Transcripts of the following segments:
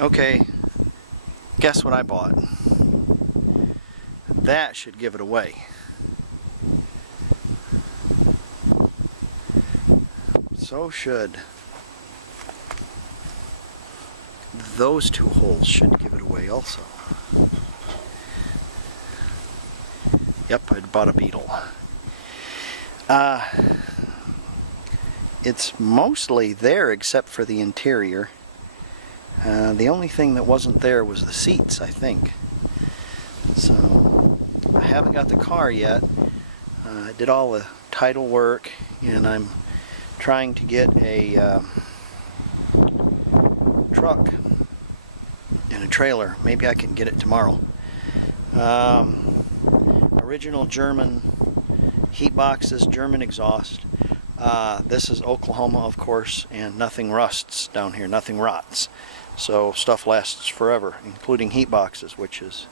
Okay, guess what I bought? That should give it away. So should those two holes should give it away also. Yep, I bought a Beetle. It's mostly there except for the interior. The only thing that wasn't there was the seats, I think. So, I haven't got the car yet. I did all the title work, and I'm trying to get a truck and a trailer. Maybe I can get it tomorrow. Original German heat boxes, German exhaust. This is Oklahoma, of course, and nothing rusts down here, nothing rots. So stuff lasts forever, including heat boxes, which is,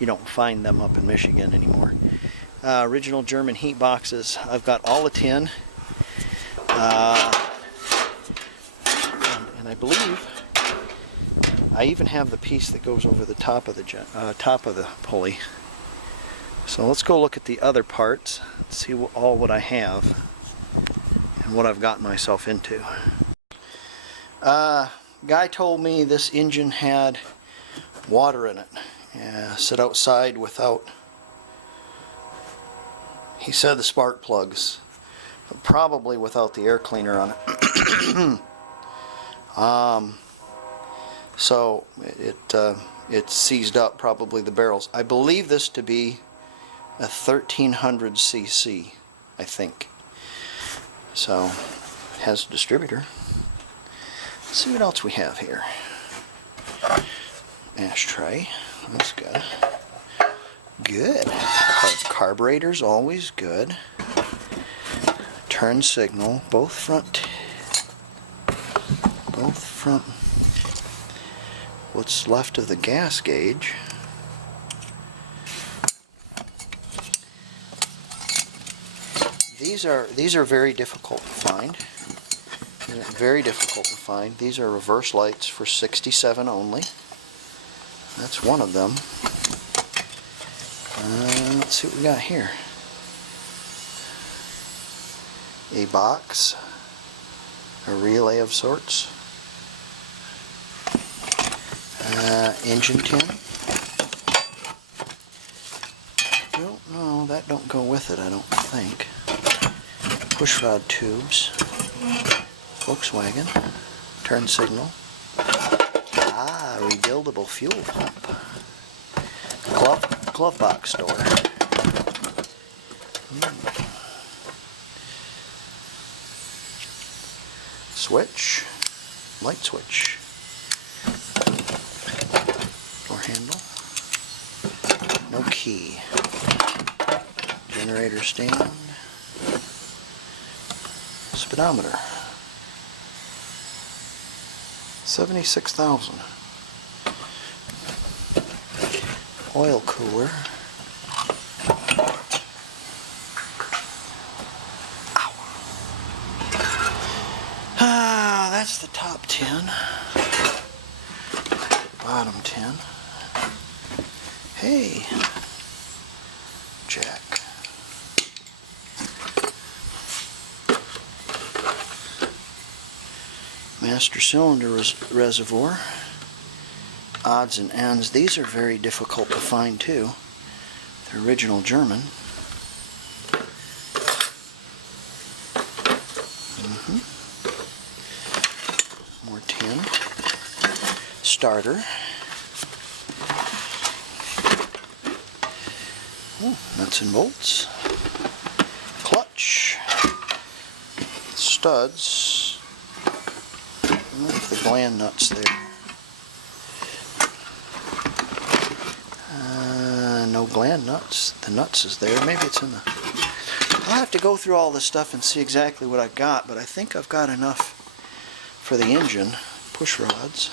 you don't find them up in Michigan anymore. Original German heat boxes. I've got all the tin. And I believe I even have the piece that goes over the top of the pulley. So let's go look at the other parts, see what I have and what I've gotten myself into. Guy told me this engine had water in it. Sit outside without, he said, the spark plugs, but probably without the air cleaner on it. So it seized up probably the barrels. I believe this to be a 1300 cc, I think. So it has a distributor. Let's see what else we have here. Ashtray. That's good. Good. Carburetor's always good. Turn signal. Both front. What's left of the gas gauge. These are very difficult to find. Very difficult to find. These are reverse lights for 67 only. That's one of them. Let's see what we got here. A box. A relay of sorts. Engine tin. Well, no, that don't go with it, I don't think. Push rod tubes. Volkswagen. Turn signal. Rebuildable fuel pump. Glove box door. Switch. Light switch. Door handle. No key. Generator stand. Speedometer. 76,000. Oil cooler. Ow. That's the top tin. Bottom tin. Hey. Jack. Master cylinder reservoir. Odds and ends. These are very difficult to find too. They're original German. More tin. Starter. Nuts and bolts. Clutch. Studs. The gland nuts there. No gland nuts. The nuts is there. Maybe it's in the... I'll have to go through all this stuff and see exactly what I've got, but I think I've got enough for the engine. Push rods.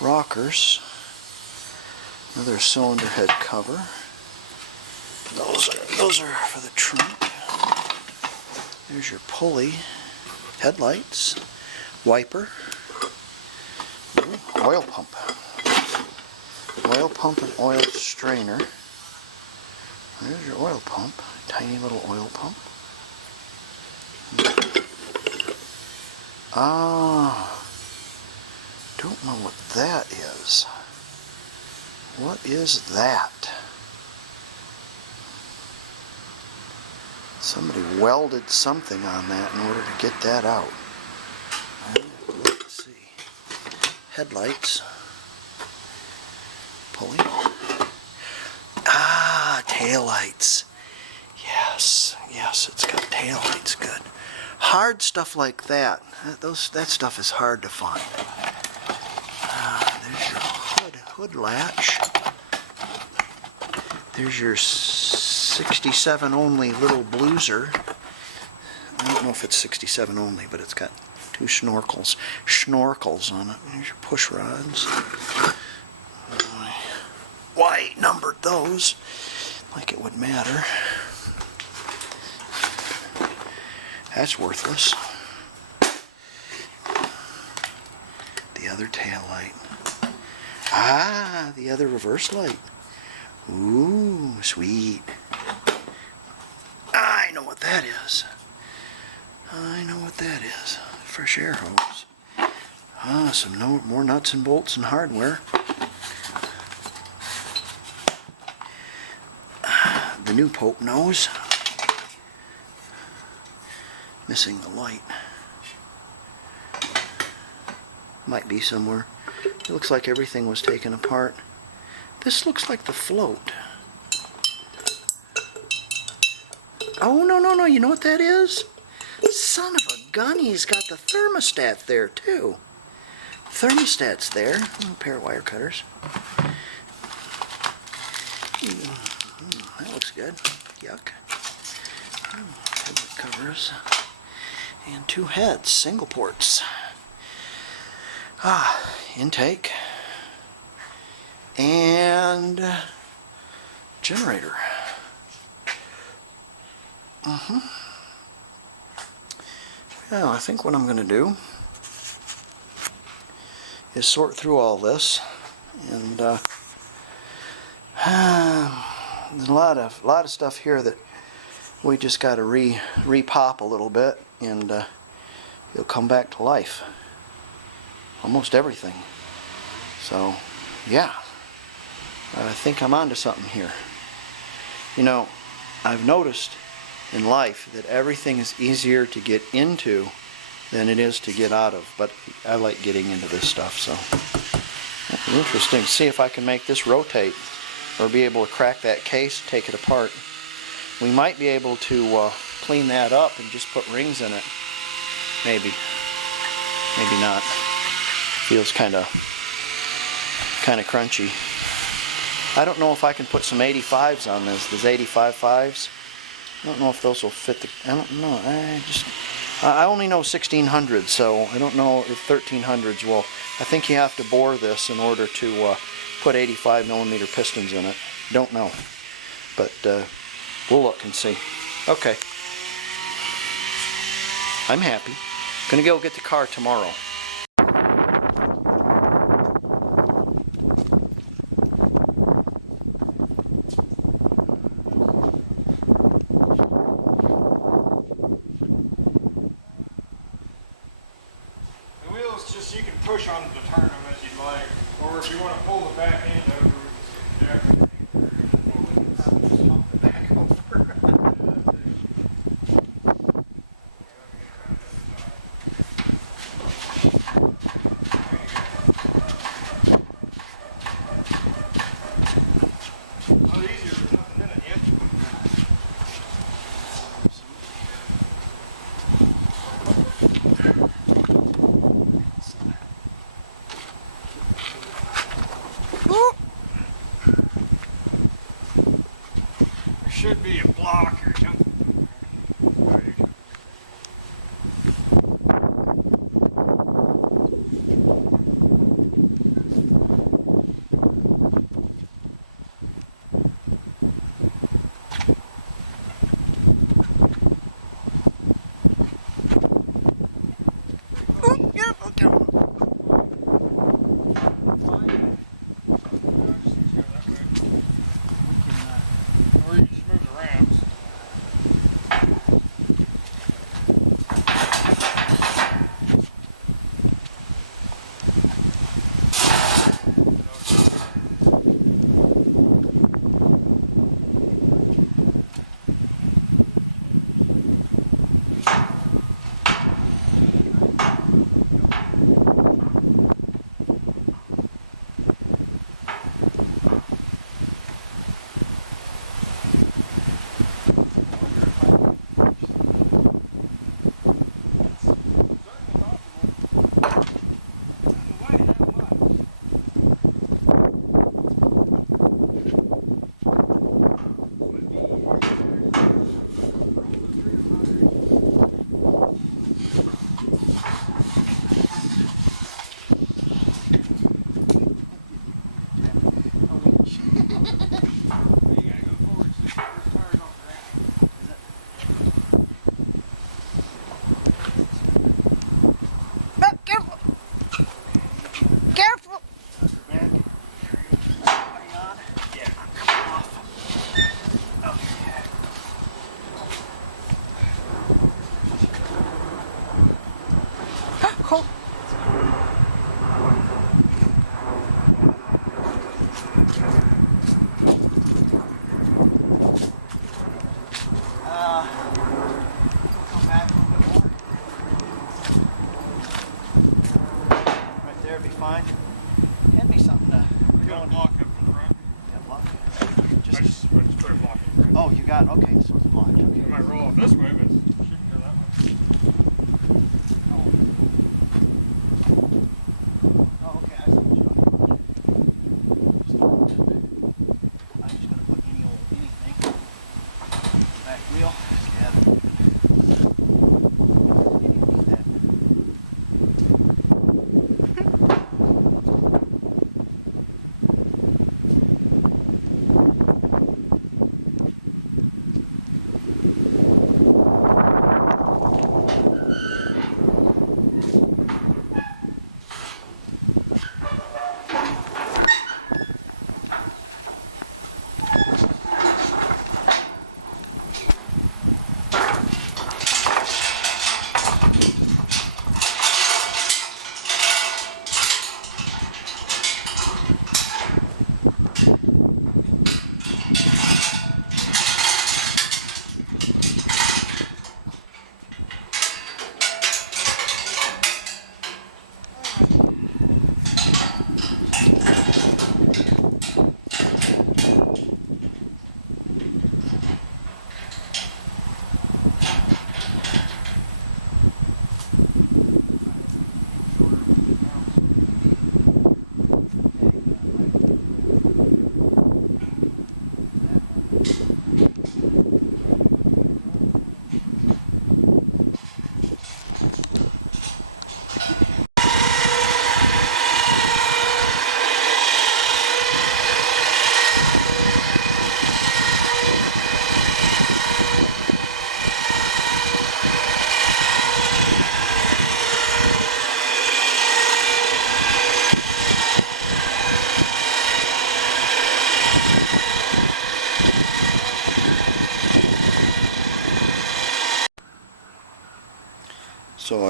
Rockers. Another cylinder head cover. Those are for the trunk. There's your pulley. Headlights. Wiper. Oil pump. Oil pump and oil strainer. There's your oil pump. Tiny little oil pump. Ah, don't know what that is. What is that? Somebody welded something on that in order to get that out. Let's see. Headlights. Pulley. Ah, taillights. Yes, yes, it's got taillights. Good. Hard stuff like that. That stuff is hard to find. There's your hood latch. There's your 67 only little blueser. I don't know if it's 67 only, but it's got two schnorkels on it. There's your push rods. Why numbered those? Like it would matter. That's worthless. The other tail light. Ah, the other reverse light. Ooh, sweet. I know what that is. I know what that is. Fresh air hose. Ah, some more nuts and bolts and hardware. The new Pope nose. Missing the light. Might be somewhere. It looks like everything was taken apart. This looks like the float. Oh, no, you know what that is? Son of a gun, he's got the thermostat there, too. Thermostat's there. A pair of wire cutters. That looks good. Yuck. Covers. And two heads, single ports. Intake. And generator. Well, I think what I'm going to do is sort through all this, and there's a lot of stuff here that we just got to repop a little bit, and it'll come back to life. Almost everything. So, yeah, I think I'm onto something here. You know, I've noticed in life that everything is easier to get into than it is to get out of, but I like getting into this stuff, so that'd be interesting to see if I can make this rotate or be able to crack that case, take it apart. We might be able to clean that up and just put rings in it. Maybe not. Feels kind of crunchy. I don't know if I can put some 85s on this. There's 85 5s. I don't know if those will fit the... I don't know. I only know 1600s, so I don't know if 1300s will. I think you have to bore this in order to put 85 millimeter pistons in it. Don't know. But we'll look and see. Okay. I'm happy. Gonna go get the car tomorrow. Push on it to turn them as you like, or if you want to pull the back end over,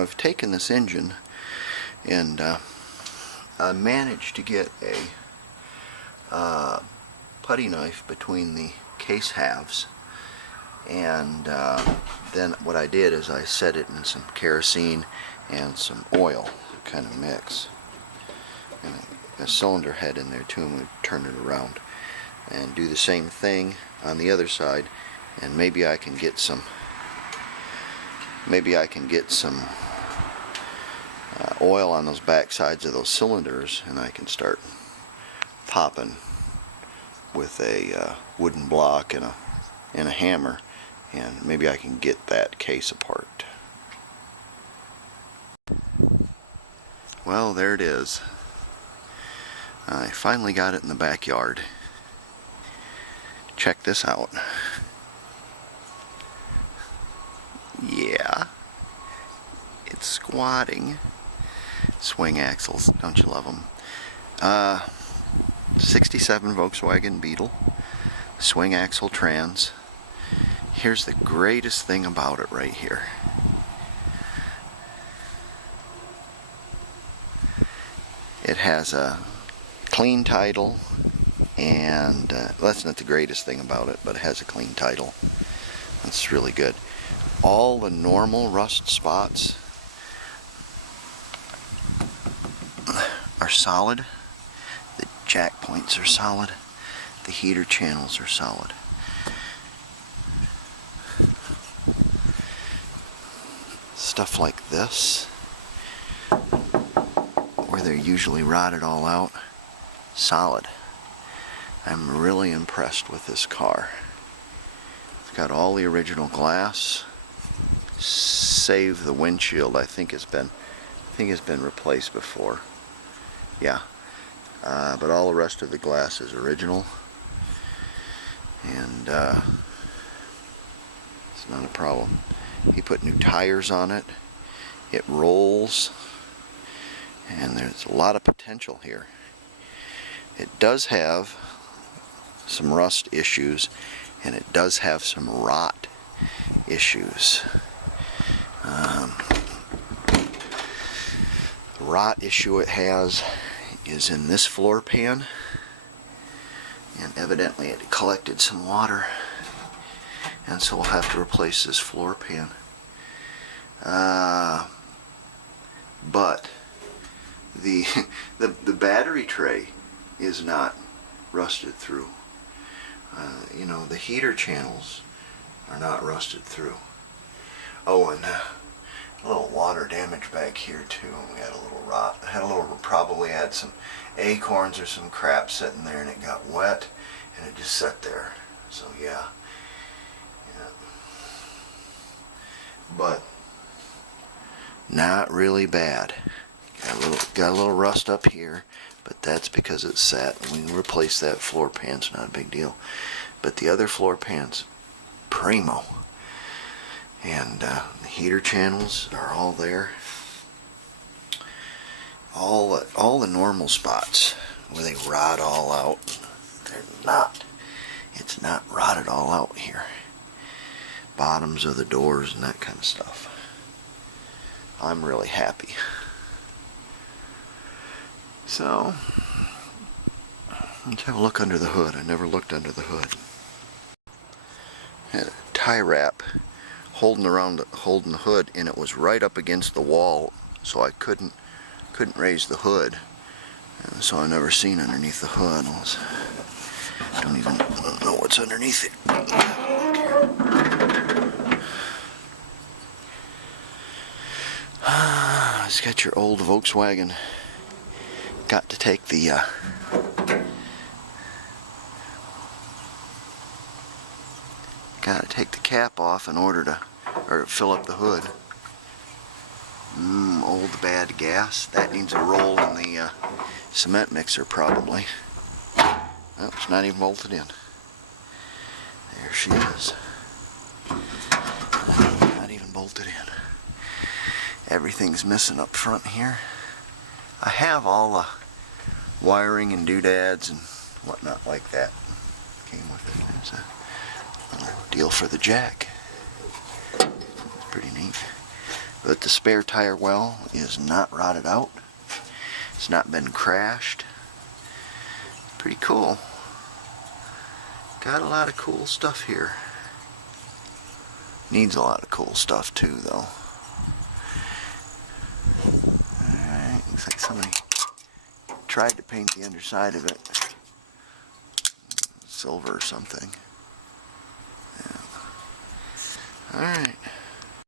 I've taken this engine and I managed to get a putty knife between the case halves, and then what I did is I set it in some kerosene and some oil to kind of mix, and a cylinder head in there too, and we turn it around and do the same thing on the other side, and maybe I can get some oil on those back sides of those cylinders, and I can start popping with a wooden block and a hammer, and maybe I can get that case apart. Well, there it is. I finally got it in the backyard. Check this out. Yeah, it's squatting. Swing axles, don't you love them? 67 Volkswagen Beetle, swing axle trans. Here's the greatest thing about it right here. It has a clean title, and that's not the greatest thing about it, but it has a clean title. That's really good. All the normal rust spots are solid. The jack points are solid. The heater channels are solid. Stuff like this, where they're usually rotted all out, solid. I'm really impressed with this car. It's got all the original glass, save the windshield. I think has been replaced before. Yeah, but all the rest of the glass is original, and it's not a problem. You put new tires on it, it rolls, and there's a lot of potential here. It does have some rust issues, and it does have some rot issues. Rot issue it has is in this floor pan, and evidently it collected some water, and so we'll have to replace this floor pan. But the battery tray is not rusted through. The heater channels are not rusted through. Oh, and a little water damage back here too. We had a little rot. Probably had some acorns or some crap sitting there, and it got wet, and it just sat there. So yeah. But not really bad. Got a little rust up here, but that's because it's sat. We can replace that floor pan. It's not a big deal. But the other floor pan's primo, and the heater channels are all there. All the normal spots where they rot all out, they're not. It's not rotted all out here. Bottoms of the doors and that kind of stuff. I'm really happy. So let's have a look under the hood. I never looked under the hood. Had a tie wrap holding the hood, and it was right up against the wall, so I couldn't raise the hood, and so I never seen underneath the hood. I don't even know what's underneath it. It's got your old Volkswagen. Got to take the cap off in order to fill up the hood. Old bad gas. That needs a roll in the cement mixer probably. Oh, it's not even bolted in. There she is. Not even bolted in. Everything's missing up front here. I have all the wiring and doodads and whatnot like that. Came with it. There's another deal for the jack. Pretty neat. But the spare tire well is not rotted out. It's not been crashed. Pretty cool. Got a lot of cool stuff here. Needs a lot of cool stuff too, though. Alright, looks like somebody tried to paint the underside of it silver or something. Yeah. Alright.